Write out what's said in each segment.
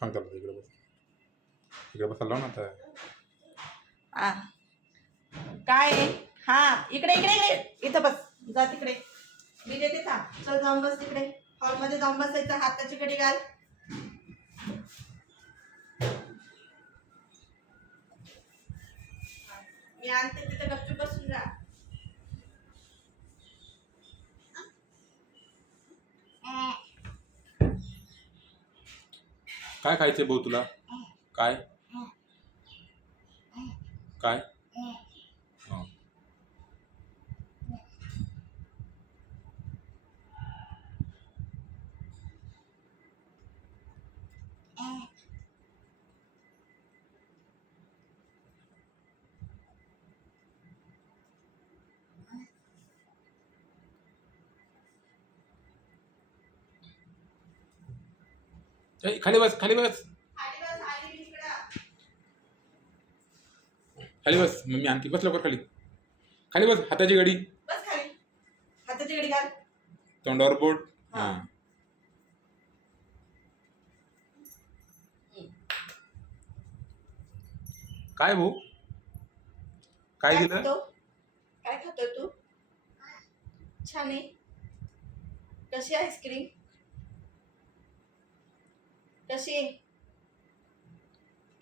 सांग त्याला इकडे बस. इकडे बसायला लाव ना आता. आ. काय हा इकडे इकडे इकडे. इथं बस. जा तिकडे. मी देते था चल जाऊन बस तिकडे. हॉलमध्ये जाऊन बसायचं. हाताची कडी घाल. मी आणते तिथे गपचूप बसून जा. काय खायचे भाऊ तुला? काय? काय? ए, खाली बस खाली बस. खाली बस आली मी इकडं खाली बस मग मी आणखी बस लवकर खाली. खाली बस हाताची गाडी. बस खाली हाताची घाल तोंडावर बोट. हा. काय भाऊ? काय दिलं? खातो? काय खातो तू? छान आहे. कशी आईस्क्रीम? कशी आहे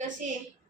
कशी आहे